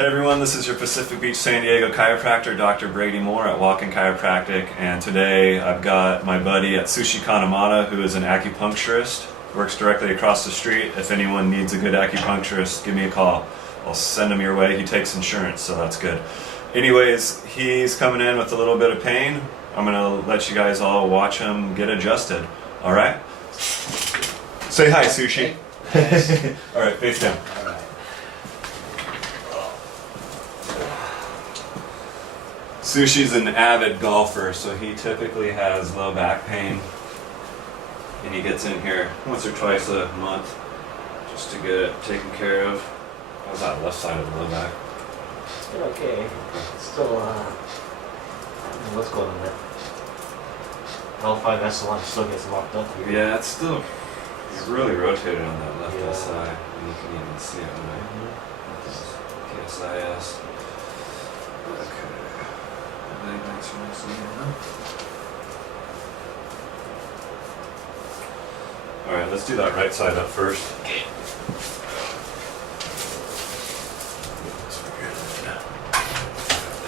Hey everyone, this is your Pacific Beach, San Diego chiropractor, Dr. Brady Moore at Walk-In Chiropractic, and today I've got my buddy at Sushi Kanemata, who is an acupuncturist, works directly across the street. If anyone needs a good acupuncturist, give me a call. I'll send him your way. He takes insurance, so that's good. Anyways, he's coming in with a little bit of pain. I'm gonna let you guys all watch him get adjusted. All right? Say hi, Sushi. Hey. All right, face down. Sushi's an avid golfer, so he typically has low back pain, and he gets in here once or twice a month just to get it taken care of. How's that left side of the low back? It's been okay. It's still, I don't know what's going on there. L5S1 still gets locked up here. Yeah, it's still really rotated on that left Yeah. side. And you can even see it right KSIS. Okay. Thanks for listening. All right, let's do that right side up first. Okay.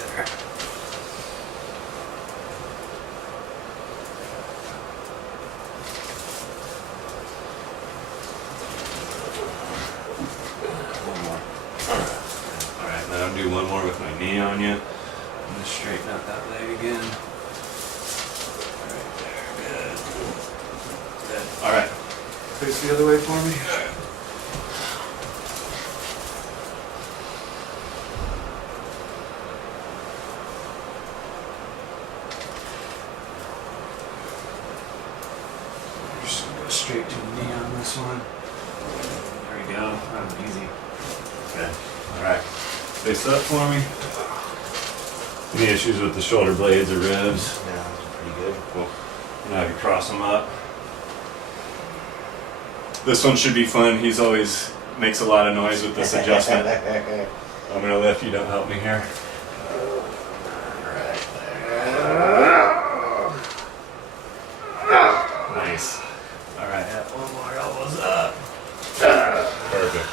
There. One more. All right, then I'll do one more with my knee on you. I'm gonna straighten out that leg again. Right there, good. Good. All right, face the other way for me. Just gonna go straight to the knee on this one. There we go. That was easy. Good. All right, face up for me. Any issues with the shoulder blades or ribs? Yeah, that's pretty good. Cool. Now you cross them up. This one should be fun. He's always makes a lot of noise with this adjustment. I'm gonna lift. You don't help me here. Right there. Nice. All right. Yeah, one more. Elbows up. Perfect.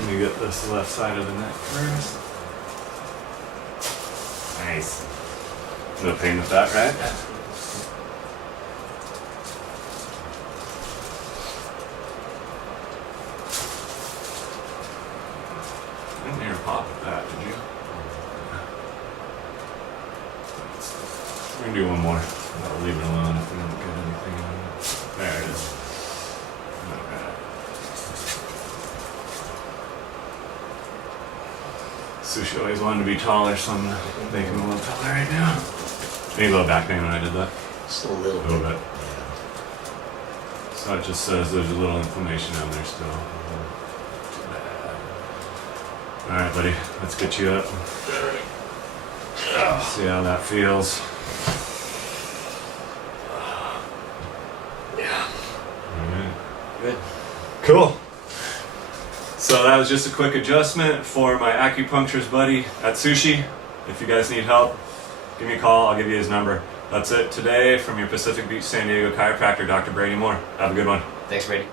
Let me get this left side of the neck first. Nice. No pain with that, right? I didn't hear a pop with that, did you? We're gonna do one more. I'll leave it alone if we don't get anything on it. There it is. Alright. Sushi always wanted to be taller, so I'm gonna make him a little taller right now. Any low back pain when I did that? Still a little bit. Yeah. So it just says there's a little inflammation down there still. Alright, buddy, let's get you up. See how that feels. Yeah. Alright. Good. Cool. So that was just a quick adjustment for my acupuncturist buddy at Sushi. If you guys need help, give me a call. I'll give you his number. That's it today from your Pacific Beach, San Diego chiropractor, Dr. Brady Moore. Have a good one. Thanks, Brady.